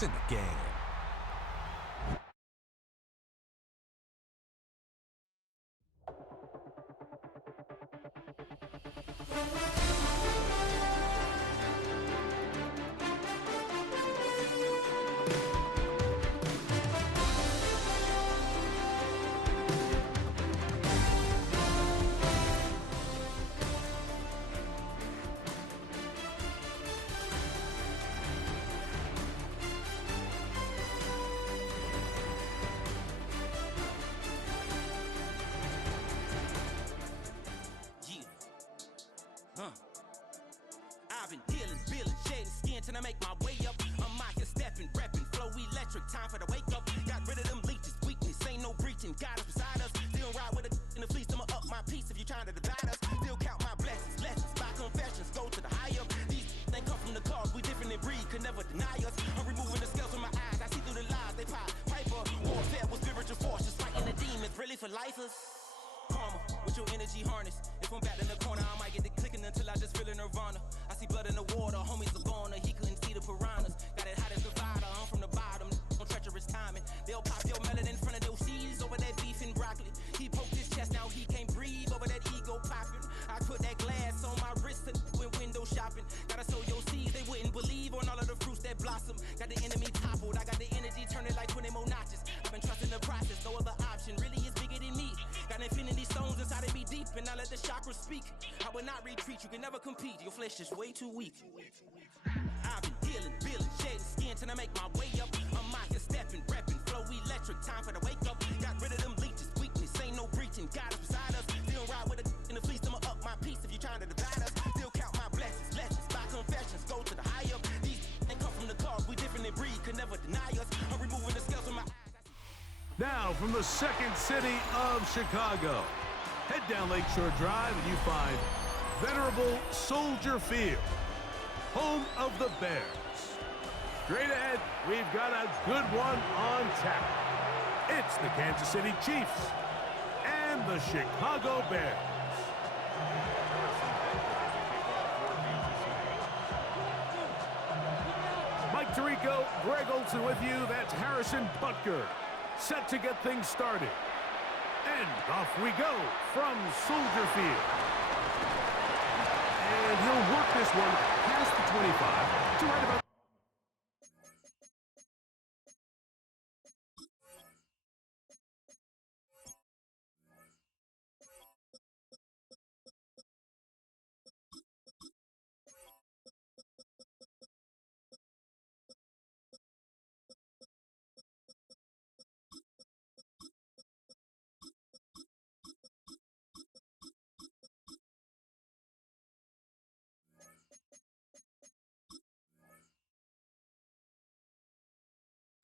It's in the game. I've been dealing, feeling, shedding skin till I make my way up. I'm out here stepping, repping, flow electric, time for the wake up. Got rid of them leeches, weakness, ain't no breaching. God is beside us, still ride with a in the fleece. I'ma up my piece if you trying to divide us. Still count my blessings, lessons, by confessions, go to the high up. These they come from the cause, we different in breed, could never deny us. I'm removing the scales from my eyes, I see through the lies they pop. Piper, warfare with spiritual forces, fighting the demons, really for lifers. Karma, with your energy harness. If I'm back in the corner, I might get the clicking until I just feel a nirvana. I see blood in the water, homies are gone, he couldn't see the piranhas. Got it hot as divider, I'm from the bottom, on treacherous timing. They'll pop your melon in front of those seeds over that beef and broccoli. He poked his chest, now he can't breathe over that ego popping. I put that glass on my wrist and went window shopping. Gotta sow your seeds, they wouldn't believe on all of the fruits that blossom. Got the enemy toppled, I got the energy turning like 20 more notches. I've been trusting the process, no other option really is bigger than me. Got infinity stones inside of me deep, and I let the chakras speak. I will not retreat, you can never compete, your flesh is way too weak. I've been dealing, feeling, shedding skin till I make my way up. I'm out here stepping, repping, flow electric, time for the wake up. Got rid of them leeches, weakness, ain't no breaching. God is beside us, still ride with a in the fleece. I'ma up my piece if you trying to divide us. Still count my blessings, lessons, by confessions, go to the high up. These they come from the cause, we different in breed, could never deny us. I'm removing the scales from my eyes. Now from the second city of Chicago, head down Lakeshore Drive and you find venerable Soldier Field, home of the Bears. Straight ahead, we've got a good one on tap. It's the Kansas City Chiefs and the Chicago Bears. Mike Tirico, Greg Olson with you. That's Harrison Butker, set to get things started. And off we go from Soldier Field. And he'll work this one past the 25 to right about.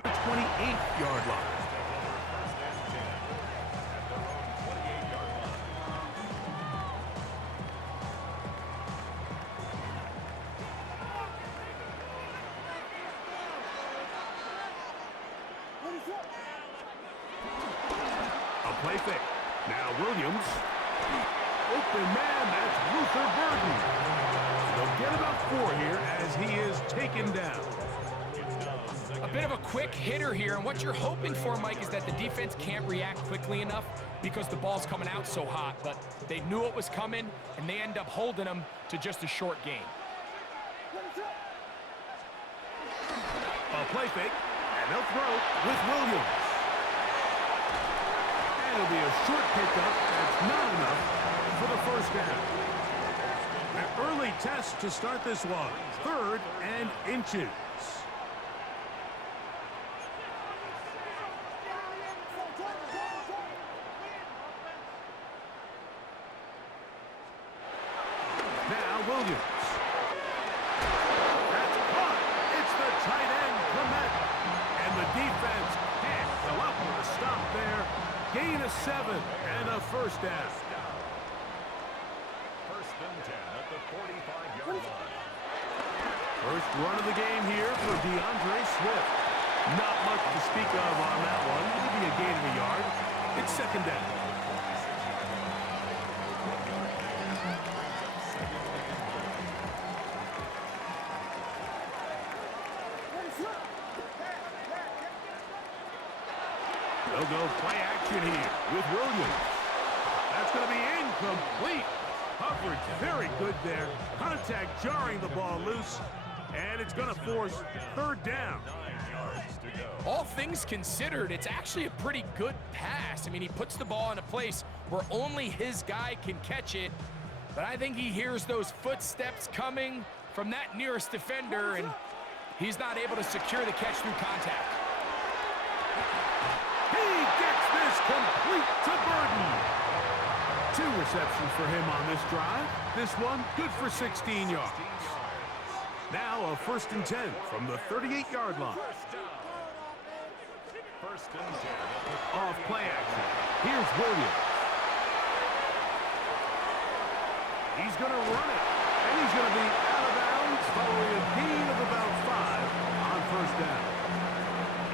The 28-yard line. A play fake. Now Williams. Open man, that's Luther Burden. They'll get about 4 here as he is taken down. A bit of a quick hitter here, and what you're hoping for, Mike, is that the defense can't react quickly enough because the ball's coming out so hot, but they knew it was coming, and they end up holding them to just a short gain. A play fake, and they'll throw with Williams. And it'll be a short pickup. That's not enough for the first down. An early test to start this one. 3rd and inches. Now Williams. That's caught. It's the tight end, Clement. And the defense can't come up with a stop there. Gain of 7 and a first down. First and 10 at the 45-yard line. First run of the game here for DeAndre Swift. Not much to speak of on that one. Maybe a gain of a yard. It's second down. They'll go play action here with Williams. That's going to be incomplete. Coverage very good there. Contact jarring the ball loose. And it's going to force third down. All things considered, it's actually a pretty good pass. I mean, he puts the ball in a place where only his guy can catch it. But I think he hears those footsteps coming from that nearest defender, and he's not able to secure the catch through contact. He gets this complete to Burden. 2 receptions for him on this drive. This one good for 16 yards. Now a 1st and 10 from the 38-yard line. First and 10. Off play action. Here's Williams. He's going to run it. And he's going to be out of bounds following a gain of about 5 on 1st down.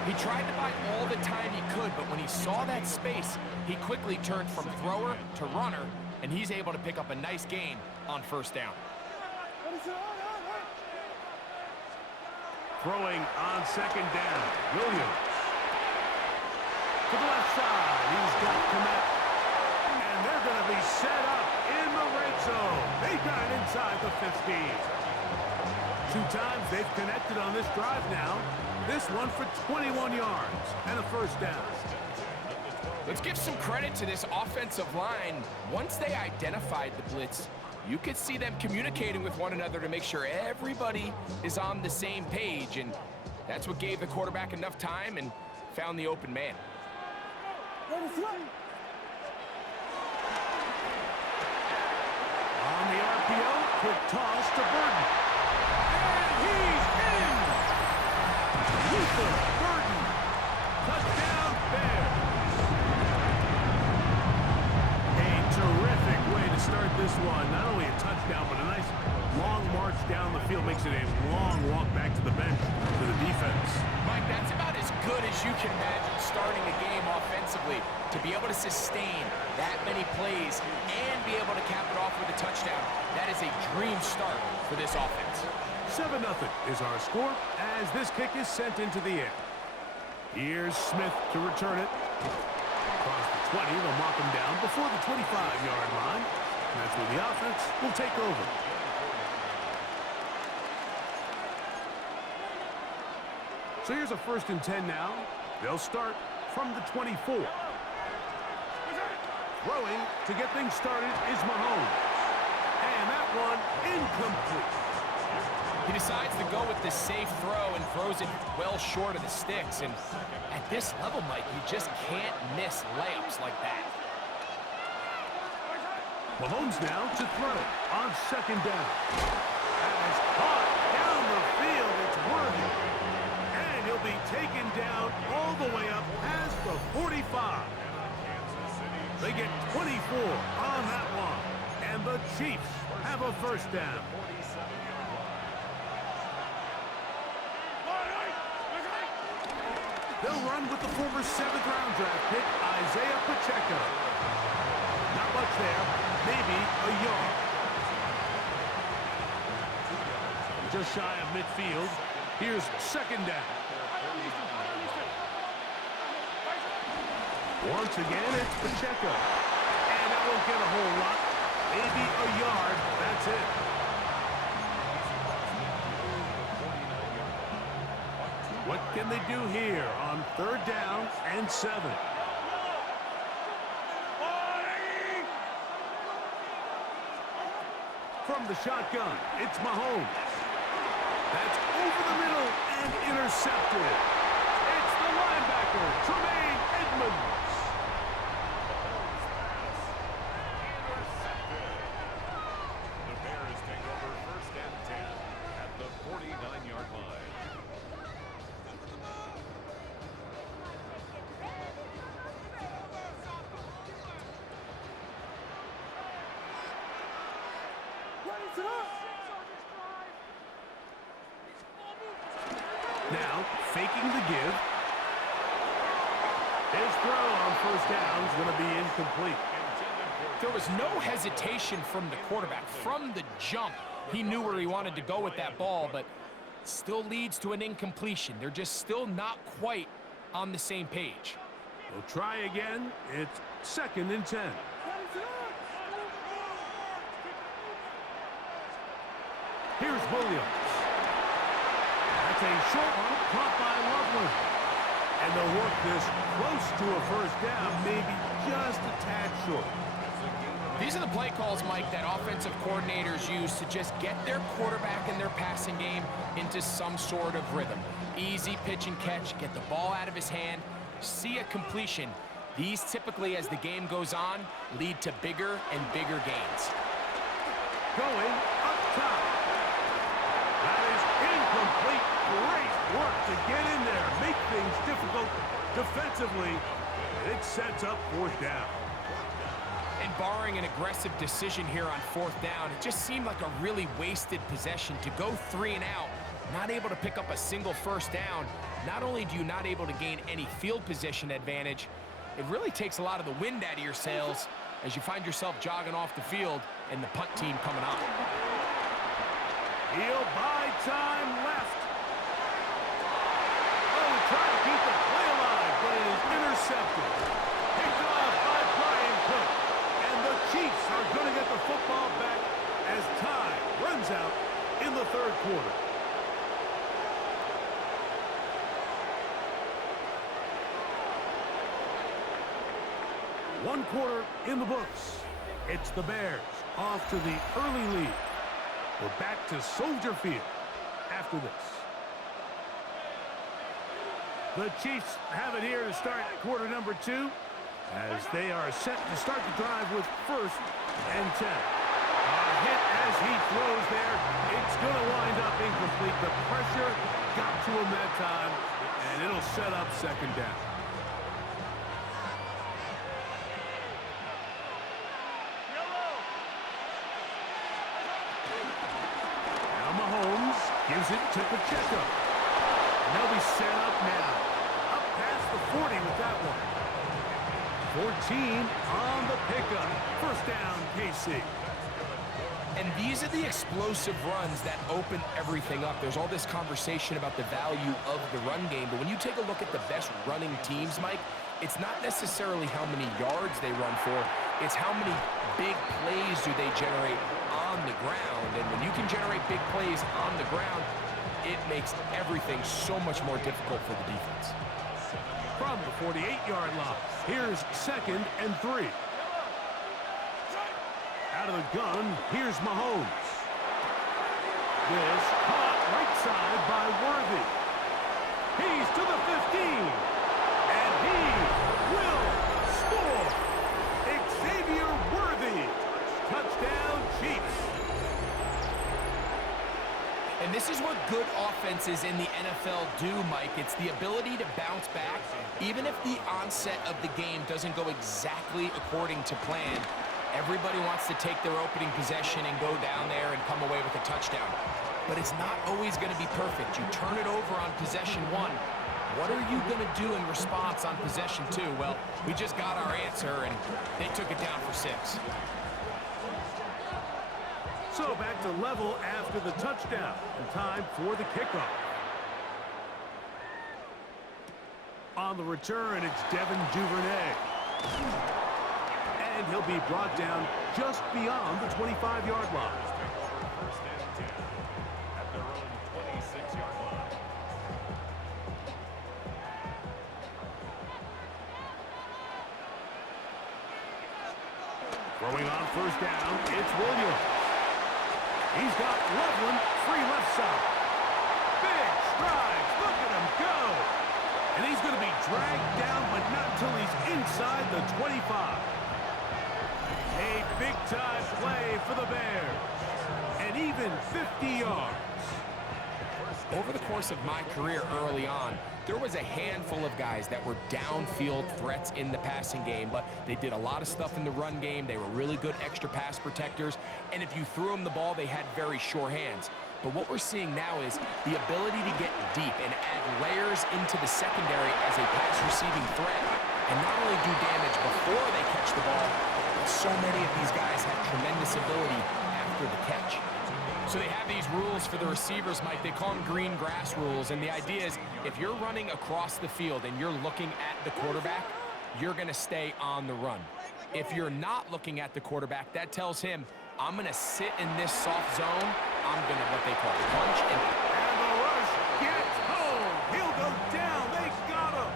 He tried to buy all the time he could, but when he saw that space, he quickly turned from thrower to runner, and he's able to pick up a nice gain on 1st down. Throwing on 2nd down. Williams. To the left side. He's got Kmet. And they're going to be set up in the red zone. They got it inside the 15. 2 times they've connected on this drive now. This one for 21 yards and a 1st down. Let's give some credit to this offensive line. Once they identified the blitz, you could see them communicating with one another to make sure everybody is on the same page, and that's what gave the quarterback enough time and found the open man. On the RPO, quick toss to Burden. And he's in! Luther Burden. Touchdown Bears. A terrific way to start this one. Not only a touchdown, but a nice long march down the field. Makes it a long walk back to the bench for the defense. Mike, that's about as good as you can imagine starting a game offensively. To be able to sustain that many plays and be able to cap it off with a touchdown, that is a dream start for this offense. 7-0 is our score as this kick is sent into the air. Here's Smith to return it. Across the 20, they'll mock him down before the 25-yard line. And that's where the offense will take over. So here's a 1st and 10 now. They'll start from the 24. Throwing to get things started is Mahomes. And that one incomplete. He decides to go with the safe throw and throws it well short of the sticks. And at this level, Mike, you just can't miss layups like that. Mahomes now to throw on 2nd down. That is caught down the field. It's Worthy. And he'll be taken down all the way up past the 45. They get 24 on that one. And the Chiefs have a 1st down. They'll run with the former 7th-round draft pick, Isaiah Pacheco. Not much there, maybe a yard. Just shy of midfield. Here's 2nd down. Once again, it's Pacheco. And that won't get a whole lot. Maybe a yard. That's it. What can they do here on 3rd down and 7? From the shotgun, it's Mahomes. That's over the middle and intercepted. It's the linebacker, Tremaine Edmonds. The Bears take over 1st and 10 at the 49-yard line. Now, faking the give. His throw on 1st down is going to be incomplete. There was no hesitation from the quarterback. From the jump, he knew where he wanted to go with that ball, but it still leads to an incompletion. They're just still not quite on the same page. We'll try again. It's 2nd and 10. Here's Williams. That's a short one caught by Loveland. And they'll work this close to a first down, maybe just a tad short. These are the play calls, Mike, that offensive coordinators use to just get their quarterback and their passing game into some sort of rhythm. Easy pitch and catch, get the ball out of his hand, see a completion. These typically, as the game goes on, lead to bigger and bigger gains. Going up top. That is incomplete. Great work to get in there, make things difficult defensively, and it sets up 4th down. And barring an aggressive decision here on 4th down, it just seemed like a really wasted possession to go 3 and out, not able to pick up a single first down. Not only do you not able to gain any field position advantage, it really takes a lot of the wind out of your sails as you find yourself jogging off the field and the punt team coming on. He'll buy time left. Oh, trying to keep the play alive, but it is intercepted. Picked off by Brian Cook. And the Chiefs are going to get the football back as time runs out in the 3rd quarter. One quarter in the books. It's the Bears off to the early lead. We're back to Soldier Field after this. The Chiefs have it here to start quarter number 2 as they are set to start the drive with 1st and 10. A hit as he throws there. It's going to wind up incomplete. The pressure got to him that time, and it'll set up 2nd down. Gives it to Pacheco. And they'll be set up now. Up past the 40 with that one. 14 on the pickup. 1st down, KC. And these are the explosive runs that open everything up. There's all this conversation about the value of the run game, but when you take a look at the best running teams, Mike, it's not necessarily how many yards they run for, it's how many big plays do they generate on the ground. And when you can generate big plays on the ground, it makes everything so much more difficult for the defense. From the 48-yard line, here's 2nd and 3. Out of the gun, here's Mahomes. This caught right side by Worthy. He's to the 15. And he will score. Xavier Worthy. Touchdown, Chiefs. And this is what good offenses in the NFL do, Mike. It's the ability to bounce back, even if the onset of the game doesn't go exactly according to plan. Everybody wants to take their opening possession and go down there and come away with a touchdown. But it's not always going to be perfect. You turn it over on possession 1. What are you going to do in response on possession 2? Well, we just got our answer, and they took it down for 6. So back to level after the touchdown, and time for the kickoff. On the return, it's Devin Duvernay. And he'll be brought down just beyond the 25-yard line. First and 10 at their own 26-yard line. Throwing on 1st down, it's Williams. He's got Loveland free left side. Big strides, look at him go. And he's going to be dragged down, but not until he's inside the 25. A big-time play for the Bears. And even 50 yards. Over the course of my career early on, there was a handful of guys that were downfield threats in the passing game, but they did a lot of stuff in the run game. They were really good extra pass protectors, and if you threw them the ball, they had very sure hands. But what we're seeing now is the ability to get deep and add layers into the secondary as a pass receiving threat, and not only do damage before they catch the ball, but so many of these guys have tremendous ability after the catch. So they have these rules for the receivers, Mike. They call them green grass rules, and the idea is if you're running across the field and you're looking at the quarterback, you're going to stay on the run. If you're not looking at the quarterback, that tells him, I'm going to sit in this soft zone. I'm going to what they call punch. And the rush gets home. He'll go down. They got him.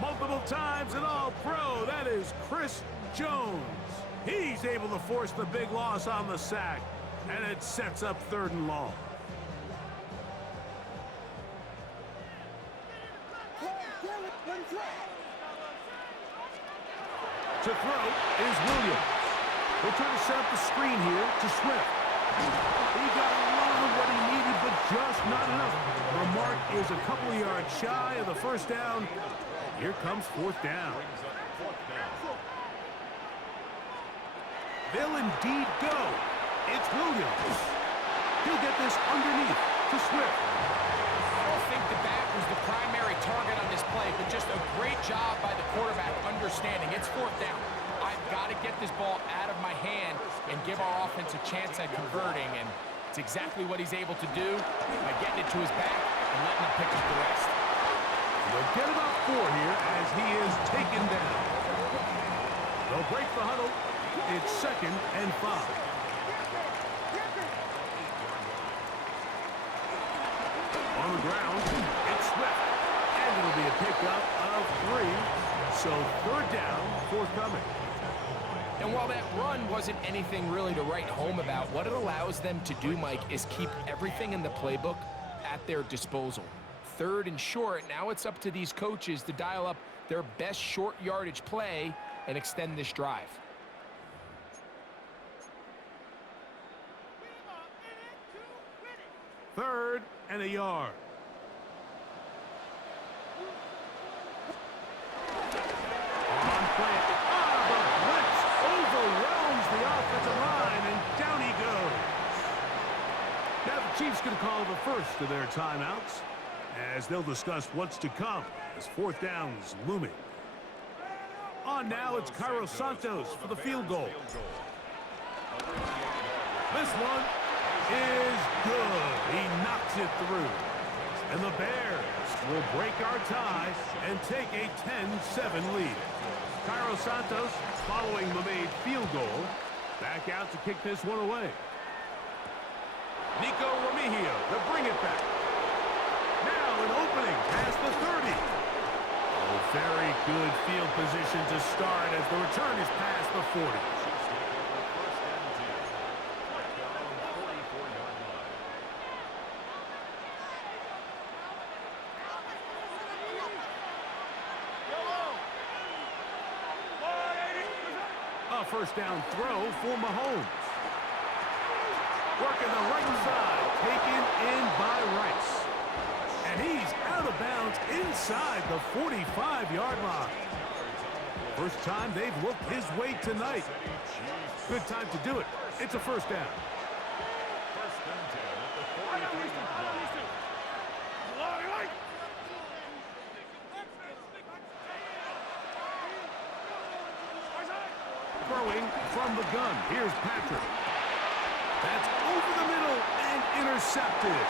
Multiple times and all pro. That is Chris Jones. He's able to force the big loss on the sack. And it sets up 3rd and long. To throw is Williams. We'll try to set up the screen here to Swift. He got a lot of what he needed, but just not enough. The mark is a couple of yards shy of the 1st down. Here comes 4th down. They'll indeed go. It's Williams. He'll get this underneath to Swift. I don't think the back was the primary target on this play, but just a great job by the quarterback understanding. It's 4th down. I've got to get this ball out of my hand and give our offense a chance at converting, and it's exactly what he's able to do by getting it to his back and letting him pick up the rest. They'll get about 4 here as he is taken down. They'll break the huddle. It's 2nd and 5. On the ground, it's Swift. And it'll be a pickup of 3. So 3rd down, forthcoming. And while that run wasn't anything really to write home about, what it allows them to do, Mike, is keep everything in the playbook at their disposal. 3rd and short, now it's up to these coaches to dial up their best short yardage play and extend this drive. Third and a yard. On play. The blitz overwhelms the offensive line, and down he goes. Now the Chiefs going to call the first of their timeouts as they'll discuss what's to come as 4th down is looming. On now, it's Cairo Santos for the field goal. This one is good. He knocks it through. And the Bears will break our tie and take a 10-7 lead. Cairo Santos, following the made field goal, back out to kick this one away. Nico Remigio to bring it back. Now an opening past the 30. Oh, very good field position to start as the return is past the 40. A first down throw for Mahomes. Working the right side, taken in by Rice. And he's out of bounds inside the 45-yard line. First time they've looked his way tonight. Good time to do it. It's a first down. Throwing from the gun. Here's Patrick. That's over the middle and intercepted.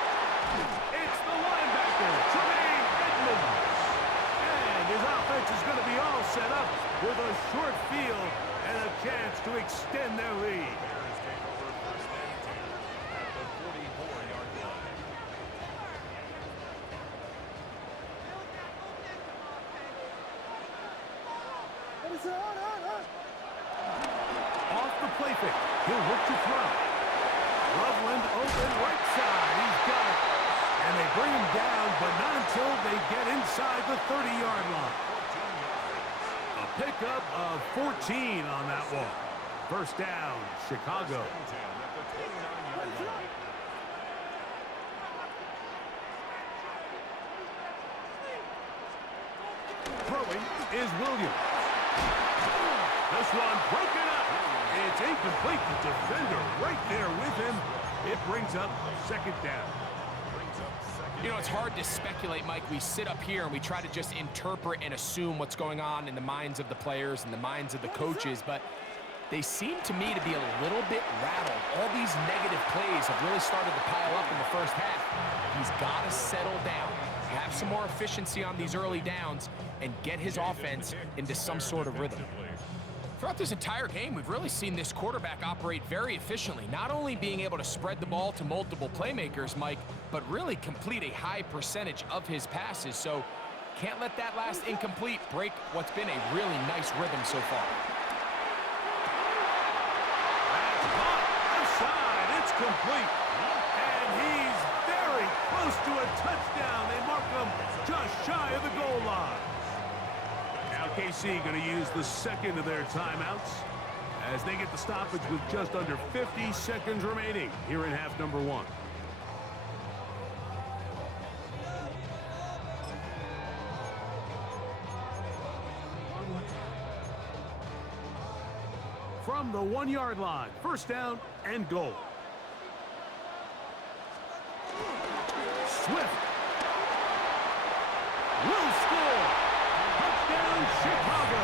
It's the linebacker, Tremaine Edmonds. And his offense is going to be all set up with a short field and a chance to extend their lead. Off the play fake. He'll look to throw. Loveland open right side. He's got it. And they bring him down, but not until they get inside the 30-yard line. A pickup of 14 on that one. First down, Chicago. Throwing is Williams. This one broken up. It's incomplete. The defender right there with him. It brings up 2nd down. You know, it's hard to speculate, Mike. We sit up here and we try to just interpret and assume what's going on in the minds of the players and the minds of the coaches. But they seem to me to be a little bit rattled. All these negative plays have really started to pile up in the first half. He's got to settle down, have some more efficiency on these early downs, and get his offense into some sort of rhythm. Throughout this entire game, we've really seen this quarterback operate very efficiently, not only being able to spread the ball to multiple playmakers, Mike, but really complete a high percentage of his passes. So can't let that last incomplete break what's been a really nice rhythm so far. That's caught outside. It's complete. And he's very close to a touchdown. They mark him just shy of the goal line. Now KC going to use the second of their timeouts as they get the stoppage with just under 50 seconds remaining here in half number 1. From the 1-yard line, first down and goal. Swift will score. Touchdown, Chicago.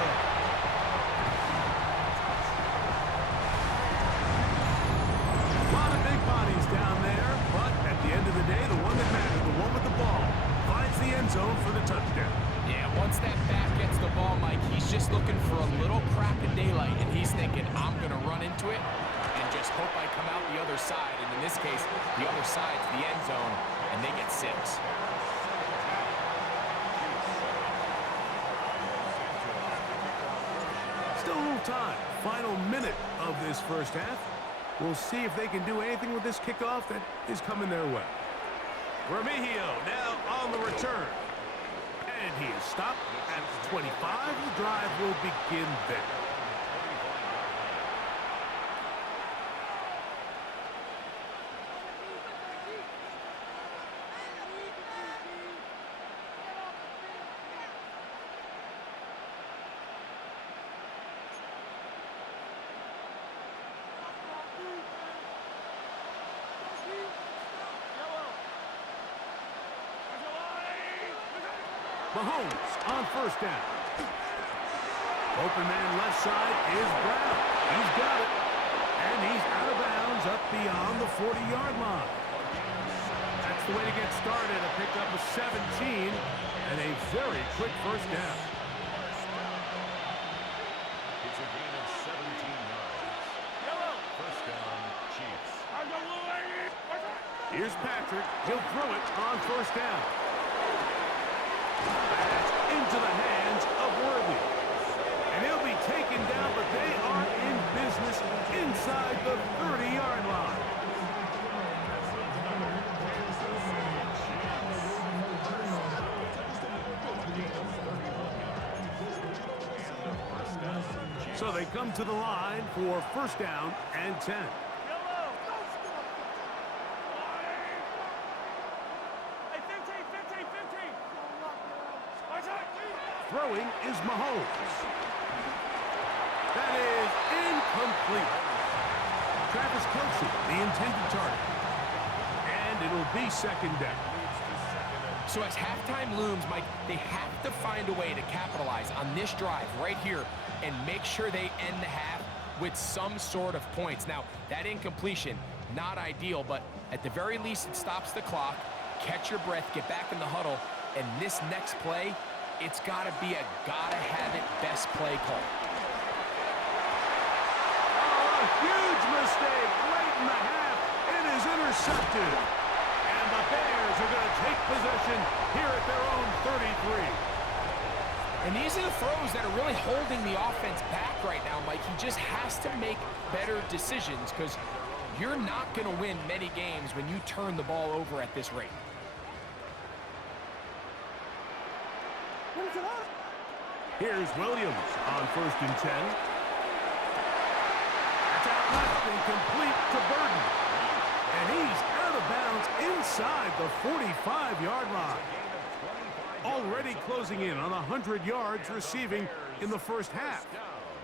A lot of big bodies down there, but at the end of the day, the one that matters, the one with the ball, finds the end zone for the touchdown. Yeah, once that back gets the ball, Mike, he's just looking for a little crack of daylight, and he's thinking, I'm going to run into it and just hope I come out the other side. And in this case, the other side's the end zone, and they get 6. Still a little time. Final minute of this first half. We'll see if they can do anything with this kickoff that is coming their way. Remigio now on the return. And he is stopped at 25. The drive will begin there. Mahomes on first down. Open man left side is Brown. He's got it. And he's out of bounds up beyond the 40-yard line. That's the way to get started. A pickup of 17 and a very quick first down. It's a gain of 17 yards. First down, Chiefs. Here's Patrick. He'll throw it on first down. That's into the hands of Worthy. And he'll be taken down, but they are in business inside the 30-yard line. So they come to the line for first down and 10. Throwing is Mahomes. That is incomplete. Travis Kelce, the intended target. And it'll be second down. So as halftime looms, Mike, they have to find a way to capitalize on this drive right here and make sure they end the half with some sort of points. Now, that incompletion, not ideal, but at the very least, it stops the clock. Catch your breath, get back in the huddle, and this next play, it's got to be a gotta-have-it best play call. Oh, a huge mistake late in the half. It is intercepted. And the Bears are going to take possession here at their own 33. And these are the throws that are really holding the offense back right now, Mike. He just has to make better decisions because you're not going to win many games when you turn the ball over at this rate. Here's Williams on first and 10. That's out left and complete to Burton. And he's out of bounds inside the 45-yard line. Already closing in on 100 yards receiving in the first half.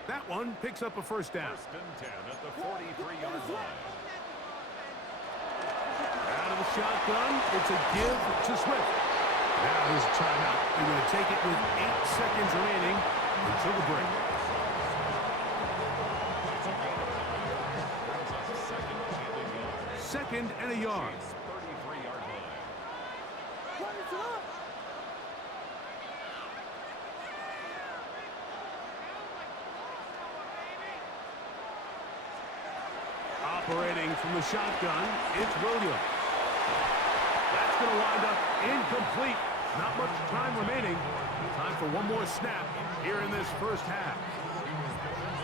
That one picks up a first down. First and 10 at the 43-yard line. Out of the shotgun, it's a give to Swift. Now his timeout. They're going to take it with 8 seconds remaining until the break. 2nd and a yard. 33-yard line. Operating from the shotgun, it's Williams. That's going to wind up incomplete. Not much time remaining. Time for one more snap here in this first half.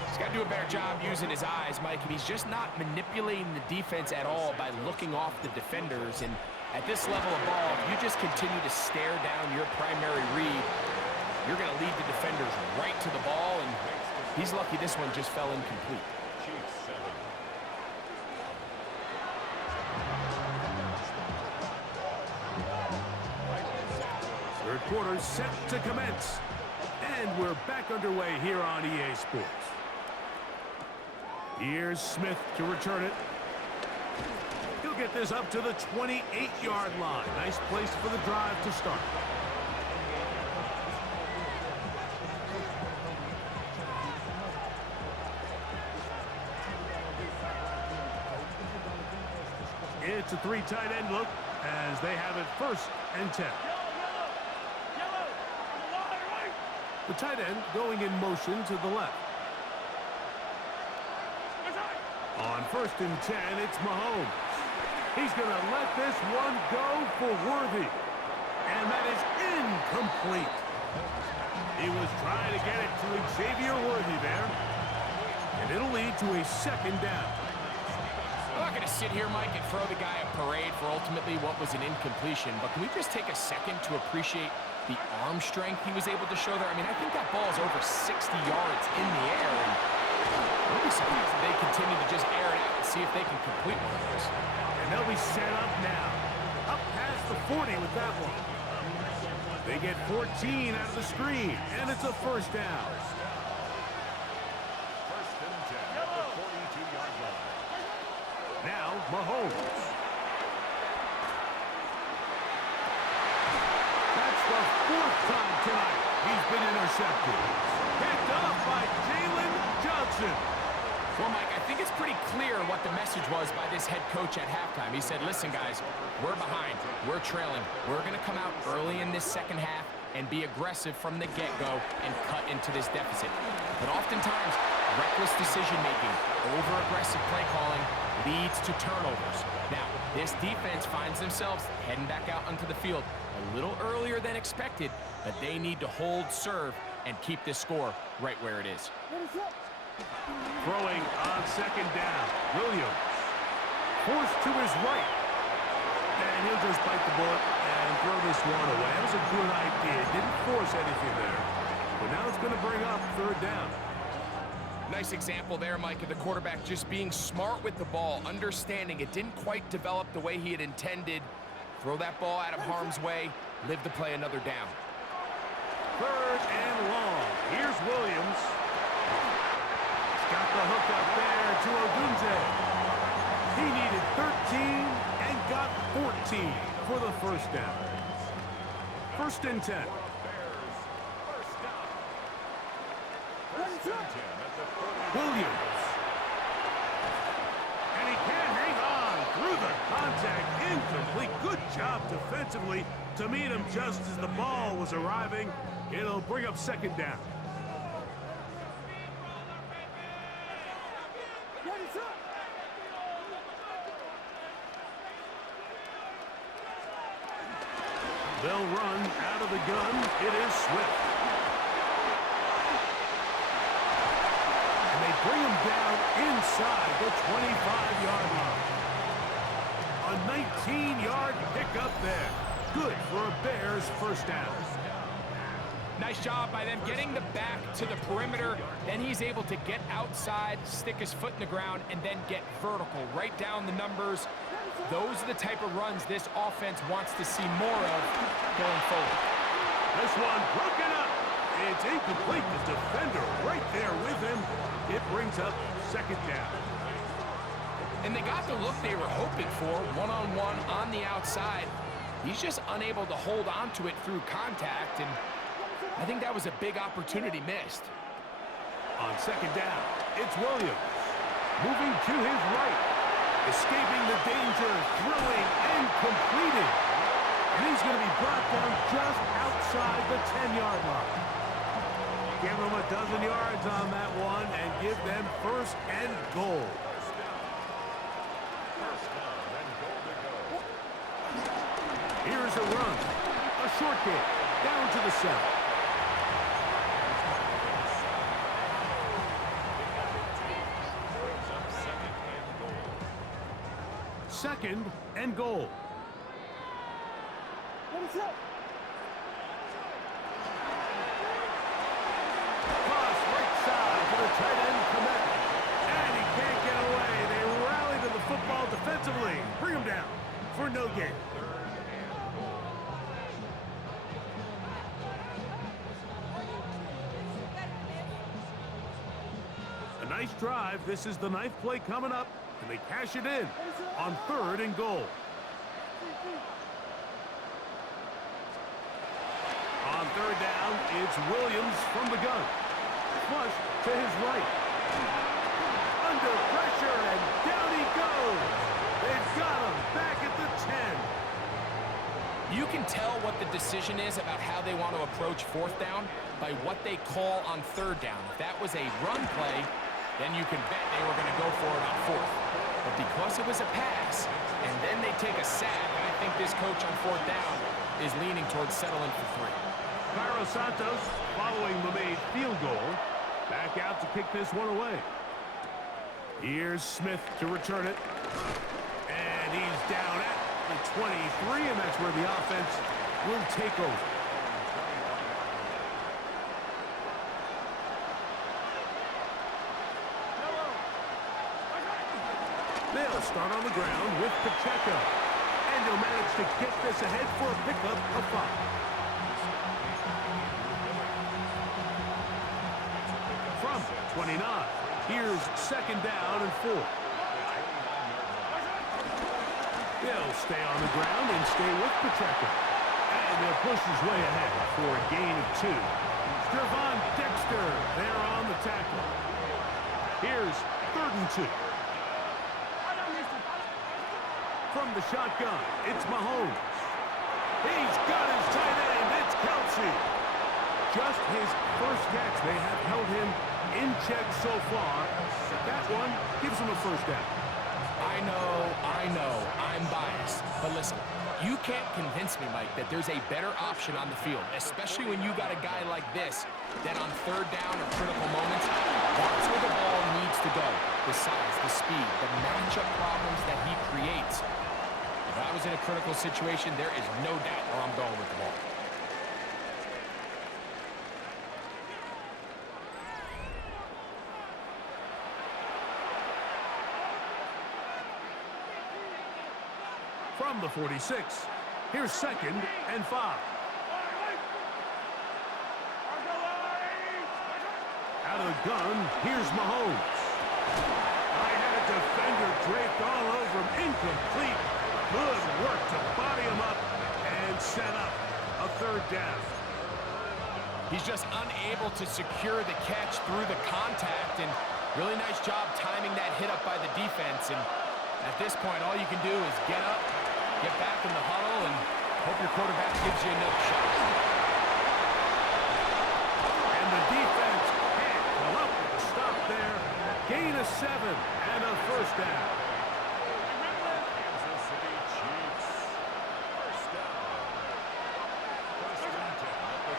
He's got to do a better job using his eyes, Mike, and he's just not manipulating the defense at all by looking off the defenders. And at this level of ball, if you just continue to stare down your primary read, you're going to lead the defenders right to the ball, and he's lucky this one just fell incomplete. Chiefs 7. Third quarter set to commence. And we're back underway here on EA Sports. Here's Smith to return it. He'll get this up to the 28-yard line. Nice place for the drive to start. It's a 3 tight end look as they have it 1st and 10. The tight end going in motion to the left. On 1st and 10, it's Mahomes. He's going to let this one go for Worthy. And that is incomplete. He was trying to get it to Xavier Worthy there. And it'll lead to a 2nd down. I'm not going to sit here, Mike, and throw the guy a parade for ultimately what was an incompletion, but can we just take a second to appreciate the arm strength he was able to show there? I mean, I think that ball is over 60 yards in the air, and I'll be surprised if they continue to just air it out and see if they can complete one of those. And they'll be set up now. Up past the 40 with that one. They get 14 out of the screen, and it's a 1st down. 1st and 10 at the 42-yard line. Now, Mahomes. That's the 4th time tonight he's been intercepted. Picked up by Jalen Johnson. Well, Mike, I think it's pretty clear what the message was by this head coach at halftime. He said, listen, guys, we're behind. We're trailing. We're going to come out early in this 2nd half and be aggressive from the get-go and cut into this deficit. But oftentimes, reckless decision-making, over-aggressive play calling leads to turnovers. Now, this defense finds themselves heading back out onto the field a little earlier than expected, but they need to hold serve and keep this score right where it is. Throwing on 2nd down. Williams. Forced to his right. And he'll just bite the bullet and throw this one away. That was a good idea. Didn't force anything there. But now it's going to bring up 3rd down. Nice example there, Mike, of the quarterback just being smart with the ball, understanding it didn't quite develop the way he had intended. Throw that ball out of harm's way, live to play another down. 3rd and long. Here's Williams. Got the hook up there to Odunze. He needed 13 and got 14 for the 1st down. 1st and 10. Bears 1st down. 1st and 10 at the 40. Williams. And he can't hang on through the contact. Incomplete. Good job defensively to meet him just as the ball was arriving. It'll bring up 2nd down. They'll run out of the gun. It is Swift. And they bring him down inside the 25-yard line. A 19-yard pickup there. Good for a Bears 1st down. Nice job by them getting the back to the perimeter. Then he's able to get outside, stick his foot in the ground, and then get vertical. Right down the numbers. Those are the type of runs this offense wants to see more of going forward. This one broken up. It's incomplete. The defender right there with him. It brings up 2nd down. And they got the look they were hoping for, one-on-one on the outside. He's just unable to hold on to it through contact, and I think that was a big opportunity missed. On 2nd down, it's Williams. Moving to his right. Escaping the danger, throwing and completing. And he's going to be brought down just outside the 10-yard line. Give them a dozen yards on that one and give them first and goal. Here's a run. A short game. Down to the 7. Second and goal. Cross right side to the tight end commit. And he can't get away. They rally to the football defensively. Bring him down for no gain. A nice drive. This is the 9th play coming up. And they cash it in on 3rd and goal. On 3rd down, it's Williams from the gun. Flush to his right. Under pressure, and down he goes. They've got him back at the 10. You can tell what the decision is about how they want to approach 4th down by what they call on 3rd down. If that was a run play, then you can bet they were going to go for it on 4th. But because it was a pass, and then they take a sack, I think this coach on 4th down is leaning towards settling for 3. Cairo Santos, following the made field goal, back out to kick this one away. Here's Smith to return it. And he's down at the 23, and that's where the offense will take over. They'll start on the ground with Pacheco. And he'll manage to get this ahead for a pickup of 5. From 29, here's 2nd down and 4. They'll stay on the ground and stay with Pacheco. And they'll push his way ahead for a gain of 2. Stravon Dexter there on the tackle. Here's 3rd and 2. From the shotgun, it's Mahomes. He's got his tight end, it's Kelsey. Just his first catch. They have held him in check so far. But that one gives him a first down. I know, I'm biased. But listen, you can't convince me, Mike, that there's a better option on the field, especially when you got a guy like this that on 3rd down or critical moments, that's where the ball needs to go. The size, the speed, the matchup problems that he creates. If I was in a critical situation, there is no doubt where I'm going with the ball. From the 46, here's 2nd and 5. Out of the gun, here's Mahomes. I had a defender draped all over him. Incomplete. Good work to body him up and set up a 3rd down. He's just unable to secure the catch through the contact, and really nice job timing that hit up by the defense. And at this point, all you can do is get up, get back in the huddle, and hope your quarterback gives you another shot. And the defense can't come up with a stop there. Gain of 7 and a first down. Kansas City Chiefs. First down.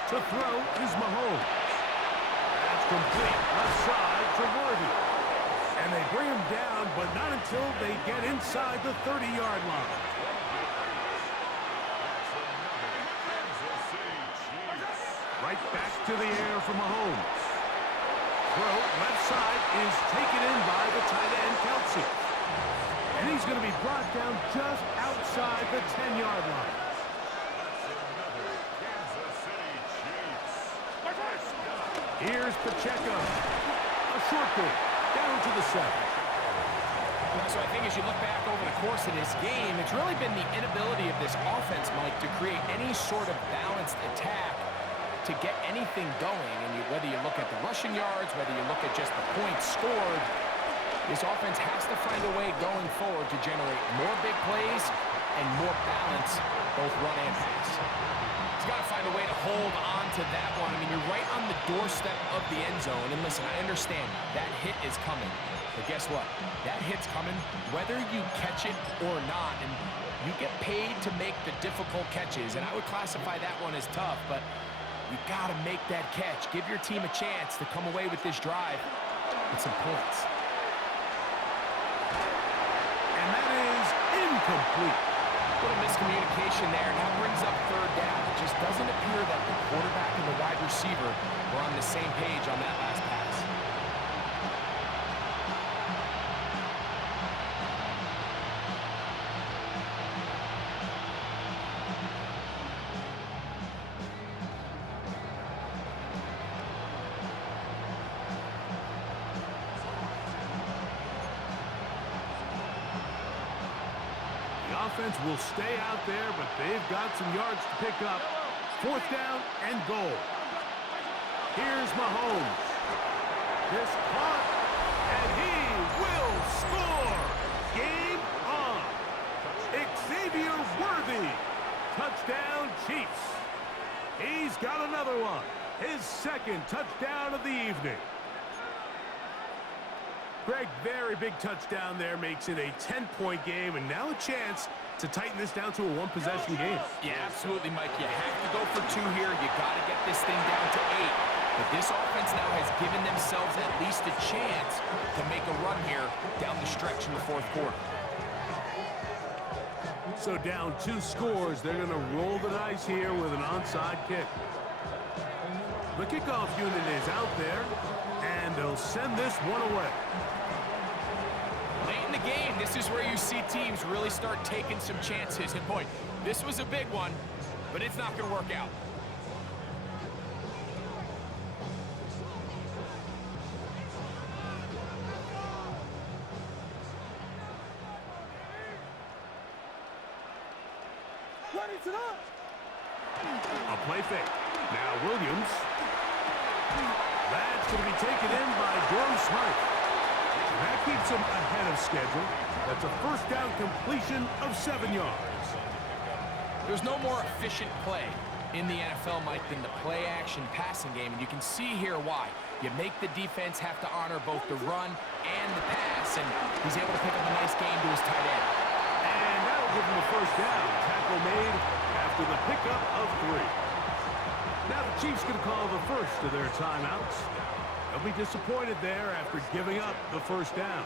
To throw is Mahomes. That's complete. Left side to Worthy. And they bring him down, but not until they get inside the 30-yard line. Right back to the air for Mahomes. Throw left side is taken in by the tight end Kelsey. And he's going to be brought down just outside the 10-yard line. Here's Pacheco. A short game. Down to the 7. So I think as you look back over the course of this game, it's really been the inability of this offense, Mike, to create any sort of balanced attack to get anything going. And whether you look at the rushing yards, whether you look at just the points scored, This offense has to find a way going forward to generate more big plays and more balance, both run and pass. He's got to find a way to hold on to that one. I mean, you're right on the doorstep of the end zone. And listen, I understand that hit is coming. But guess what? That hit's coming whether you catch it or not. And you get paid to make the difficult catches. And I would classify that one as tough, but you got to make that catch. Give your team a chance to come away with this drive with some points. And that is incomplete. A little miscommunication there. Now brings up third down. It just doesn't appear that the quarterback and the wide receiver were on the same page on that last pass. Offense will stay out there, but they've got some yards to pick up. Fourth down and goal. Here's Mahomes. This caught, and he will score. Game on. Xavier Worthy. Touchdown, Chiefs. He's got another one. His second touchdown of the evening. Greg, very big touchdown there, makes it a 10-point game, and now a chance to tighten this down to a one-possession game. Yeah, absolutely, Mike. You have to go for two here. You got to get this thing down to 8. But this offense now has given themselves at least a chance to make a run here down the stretch in the fourth quarter. So down 2 scores, they're going to roll the dice here with an onside kick. The kickoff unit is out there, and they'll send this one away. Late in the game, this is where you see teams really start taking some chances. And boy, this was a big one, but it's not going to work out. A play fake. Now Williams. That's going to be taken in by Durham Smythe. That keeps him ahead of schedule. That's a first down completion of 7 yards. There's no more efficient play in the NFL, Mike, than the play-action passing game, and you can see here why. You make the defense have to honor both the run and the pass, and he's able to pick up a nice gain to his tight end. And that'll give him a first down. Tackle made after the pickup of 3. Now the Chiefs going to call the first of their timeouts. They'll be disappointed there after giving up the first down.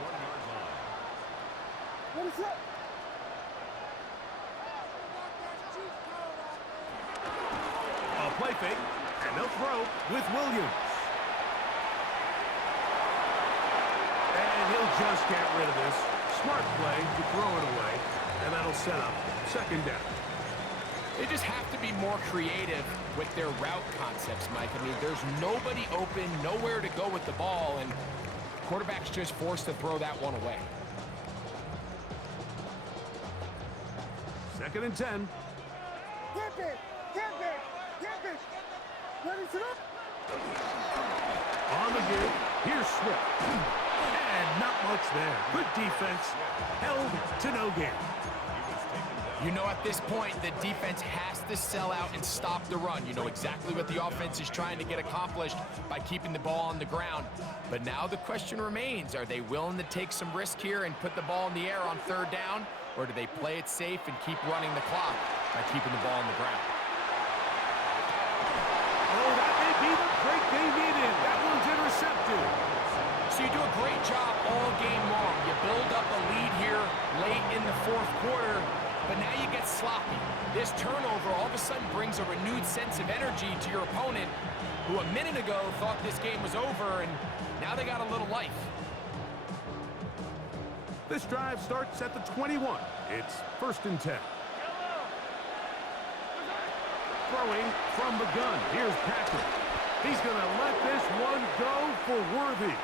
What is that? A play fake, and they'll throw with Williams. And he'll just get rid of this. Smart play to throw it away, and that'll set up second down. They just have to be more creative with their route concepts, Mike. I mean, there's nobody open, nowhere to go with the ball, and quarterback's just forced to throw that one away. Second and 10. Get it! Get it! Get it! Ready to go? On the give, here's Swift. And not much there. Good defense, held to no gain. You know, at this point, the defense has to sell out and stop the run. You know exactly what the offense is trying to get accomplished by keeping the ball on the ground. But now the question remains, are they willing to take some risk here and put the ball in the air on third down? Or do they play it safe and keep running the clock by keeping the ball on the ground? Oh, that may be the break they needed. That one's intercepted. So you do a great job all game long. You build up a lead here late in the fourth quarter, but now you get sloppy. This turnover all of a sudden brings a renewed sense of energy to your opponent, who a minute ago thought this game was over, and now they got a little life. This drive starts at the 21. It's first and 10. Throwing from the gun. Here's Patrick. He's going to let this one go for Worthy.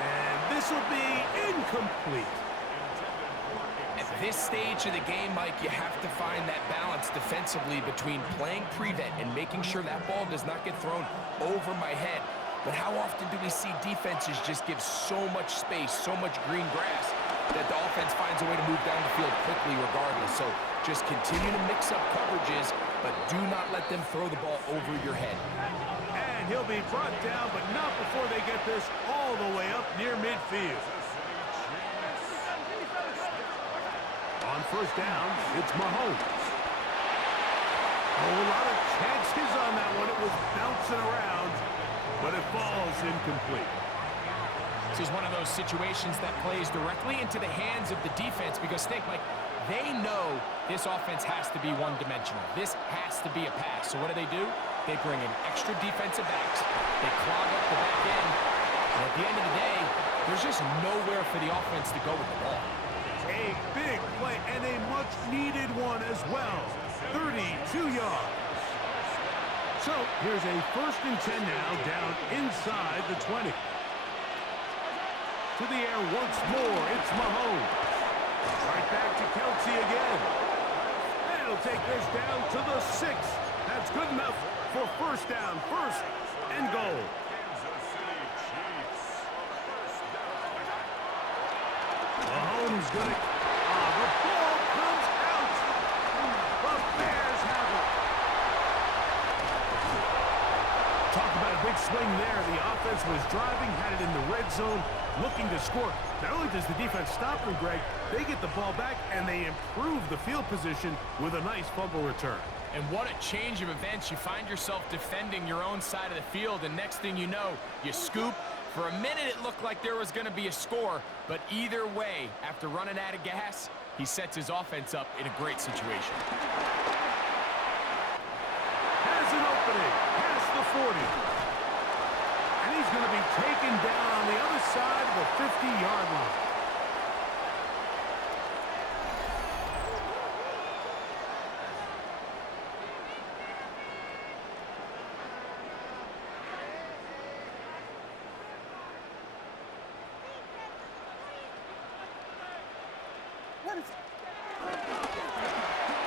And this will be incomplete. At this stage of the game, Mike, you have to find that balance defensively between playing prevent and making sure that ball does not get thrown over my head. But how often do we see defenses just give so much space, so much green grass, that the offense finds a way to move down the field quickly regardless? So just continue to mix up coverages, but do not let them throw the ball over your head. And he'll be brought down, but not before they get this all the way up near midfield. On first down, it's Mahomes. A lot of chances on that one. It was bouncing around, but it falls incomplete. This is one of those situations that plays directly into the hands of the defense because think, Mike, they know this offense has to be one-dimensional. This has to be a pass. So what do? They bring in extra defensive backs. They clog up the back end. And at the end of the day, there's just nowhere for the offense to go with the ball. A big play and a much-needed one as well. 32 yards. So here's a 1st and 10 now, down inside the 20. To the air once more, it's Mahomes. Right back to Kelsey again. And he'll take this down to the 6. That's good enough for first down, 1st and goal. Mahomes gonna... the ball comes out. The Bears have it. Talk about a big swing there. The offense was driving, had it in the red zone, looking to score. Not only does the defense stop them, Greg, they get the ball back and they improve the field position with a nice fumble return. And what a change of events. You find yourself defending your own side of the field, and next thing you know, you scoop. For a minute, it looked like there was going to be a score, but either way, after running out of gas, he sets his offense up in a great situation. Has an opening past the 40. And he's going to be taken down on the other side of the 50-yard line.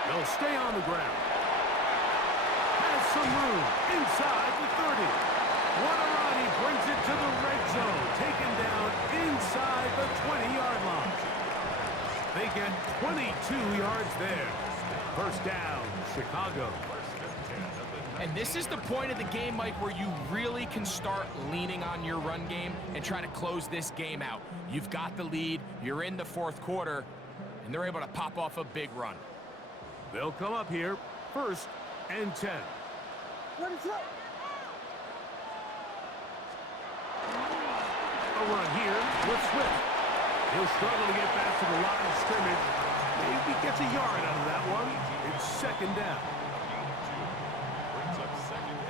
They'll stay on the ground. Has some room inside the 30. He brings it to the red zone. Taken down inside the 20-yard line. They get 22 yards there. First down, Chicago. And this is the point of the game, Mike, where you really can start leaning on your run game and try to close this game out. You've got the lead. You're in the 4th quarter. And they're able to pop off a big run. They'll come up here, 1st and 10. A run here with Swift. He'll struggle to get back to the line of scrimmage. Maybe gets a yard out of that one. It's 2nd down. Brings up 2nd and 8.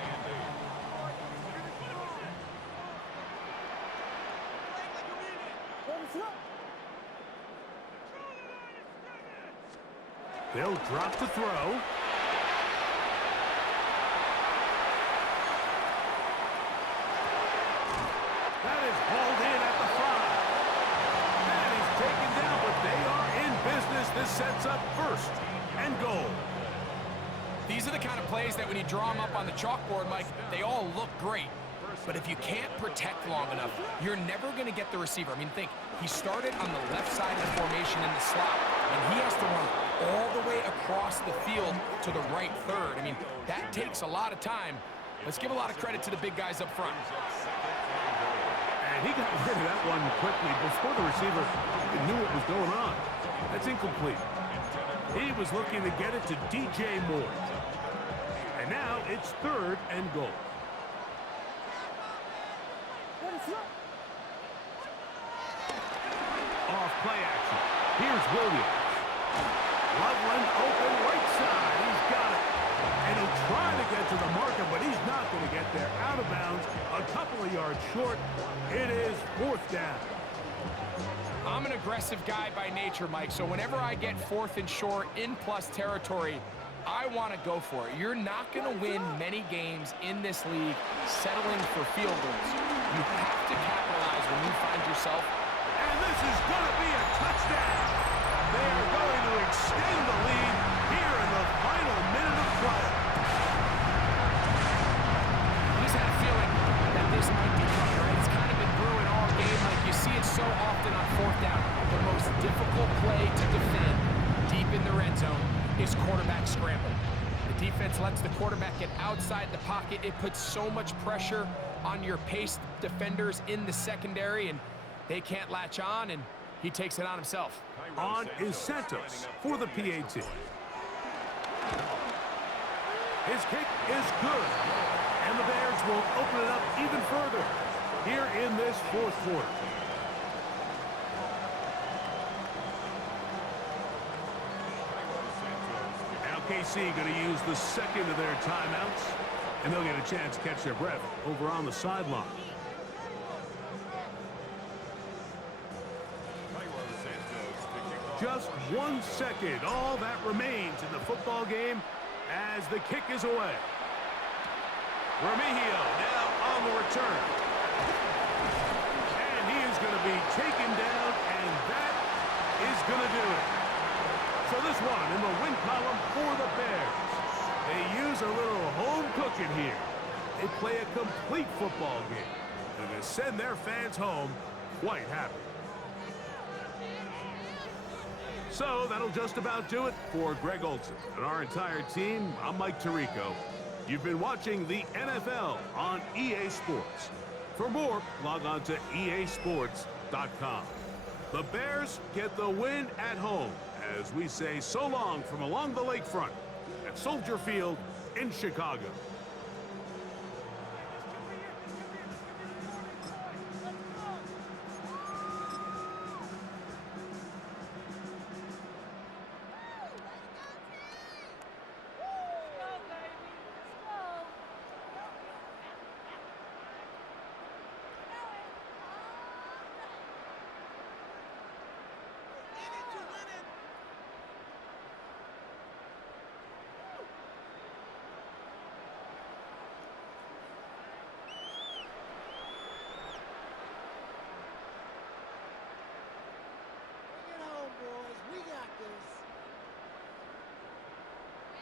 They'll drop the throw. That is hauled in at the 5. That is taken down, but they are in business. This sets up 1st and goal. These are the kind of plays that when you draw them up on the chalkboard, Mike, they all look great. But if you can't protect long enough, you're never going to get the receiver. I mean, think, he started on the left side of the formation in the slot, and he has to run all the way across the field to the right 3rd. I mean, that takes a lot of time. Let's give a lot of credit to the big guys up front. And he got rid of that one quickly before the receiver even knew what was going on. That's incomplete. He was looking to get it to DJ Moore. And now it's 3rd and goal. Off play action. Here's Williams. Loveland open right side. He's got it. And he'll try to get to the marker, but he's not going to get there. Out of bounds, a couple of yards short. It is 4th down. I'm an aggressive guy by nature, Mike, so whenever I get 4th and short in plus territory, I want to go for it. You're not going to win many games in this league settling for field goals. You have to capitalize when you find yourself. And this is going to be a touchdown. They are going to extend the lead here in the final minute of play. I just had a feeling that this might be their end zone is quarterback scramble. The defense lets the quarterback get outside the pocket. It puts so much pressure on your paced defenders in the secondary, and they can't latch on, and he takes it on himself. On is Santos for the PAT. His kick is good, and the Bears will open it up even further here in this fourth quarter. Now KC going to use the second of their timeouts, and they'll get a chance to catch their breath over on the sideline. Just 1 second, all that remains in the football game as the kick is away. Remigio now on the return. And he is going to be taken down, and that is going to do it. So this one in the win column for the Bears. They use a little home cooking here. They play a complete football game. They're going to send their fans home quite happy. So that'll just about do it for Greg Olson and our entire team. I'm Mike Tirico. You've been watching the NFL on EA Sports. For more, log on to easports.com. The Bears get the win at home as we say so long from along the lakefront at Soldier Field in Chicago.